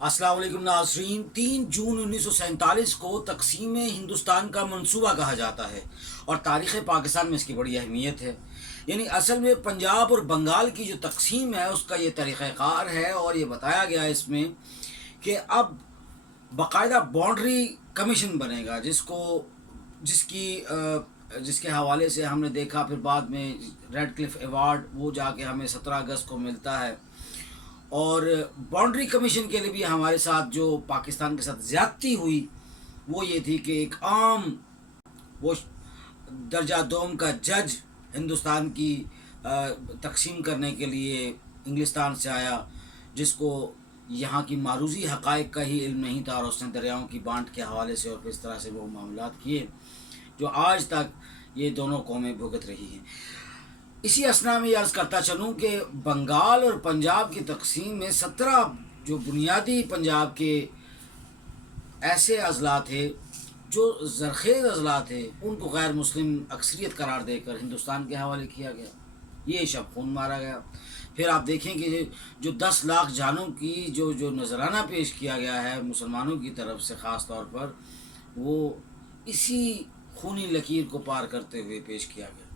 السلام علیکم ناظرین، 3 جون 1947 کو تقسیم ہندوستان کا منصوبہ کہا جاتا ہے اور تاریخ پاکستان میں اس کی بڑی اہمیت ہے۔ یعنی اصل میں پنجاب اور بنگال کی جو تقسیم ہے اس کا یہ طریقہ کار ہے، اور یہ بتایا گیا ہے اس میں کہ اب باقاعدہ باؤنڈری کمیشن بنے گا، جس کے حوالے سے ہم نے دیکھا پھر بعد میں ریڈ کلف ایوارڈ وہ جا کے ہمیں 17 اگست کو ملتا ہے۔ اور باؤنڈری کمیشن کے لیے بھی ہمارے ساتھ جو پاکستان کے ساتھ زیادتی ہوئی وہ یہ تھی کہ ایک عام وہ درجہ دوم کا جج ہندوستان کی تقسیم کرنے کے لیے انگلستان سے آیا، جس کو یہاں کی معروضی حقائق کا ہی علم نہیں تھا، اور اس نے دریاؤں کی بانٹ کے حوالے سے اور اس طرح سے وہ معاملات کیے جو آج تک یہ دونوں قومیں بھگت رہی ہیں۔ اسی اسنا میں یہ عرض کرتا چلوں کہ بنگال اور پنجاب کی تقسیم میں 17 جو بنیادی پنجاب کے ایسے اضلاع تھے جو زرخیز اضلاع تھے، ان کو غیر مسلم اکثریت قرار دے کر ہندوستان کے حوالے کیا گیا، یہ شب خون مارا گیا۔ پھر آپ دیکھیں کہ جو 10 لاکھ جانوں کی جو نذرانہ پیش کیا گیا ہے مسلمانوں کی طرف سے خاص طور پر، وہ اسی خونی لکیر کو پار کرتے ہوئے پیش کیا گیا۔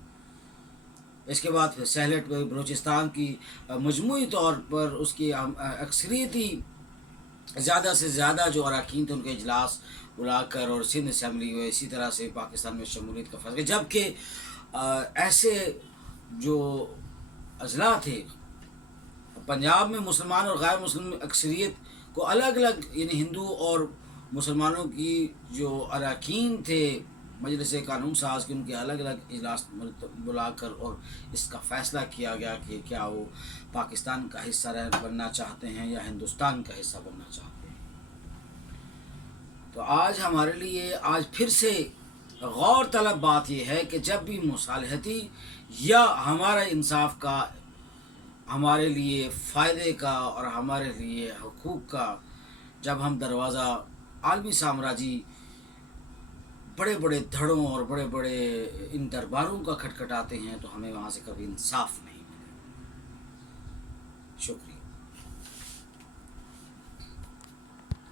اس کے بعد پھر سہلٹ بلوچستان کی مجموعی طور پر اس کی اکثریتی زیادہ سے زیادہ جو اراکین تھے ان کے اجلاس بلا کر اور سندھ اسمبلی ہوئے، اسی طرح سے پاکستان میں شمولیت کا فیصلہ، جبکہ ایسے جو اضلاع تھے پنجاب میں مسلمان اور غیر مسلم اکثریت کو الگ الگ، یعنی ہندو اور مسلمانوں کی جو اراکین تھے مجلس قانون ساز کے، ان کے الگ الگ اجلاس بلا کر اور اس کا فیصلہ کیا گیا کہ کیا وہ پاکستان کا حصہ بننا چاہتے ہیں یا ہندوستان کا حصہ بننا چاہتے ہیں۔ تو آج ہمارے لیے پھر سے غور طلب بات یہ ہے کہ جب بھی مصالحتی یا ہمارا انصاف کا، ہمارے لیے فائدے کا اور ہمارے لیے حقوق کا جب ہم دروازہ عالمی سامراجی بڑے بڑے دھڑوں اور بڑے بڑے ان درباروں کا کھٹکھٹاتے ہیں تو ہمیں وہاں سے کبھی انصاف نہیں ملے۔ شکریہ۔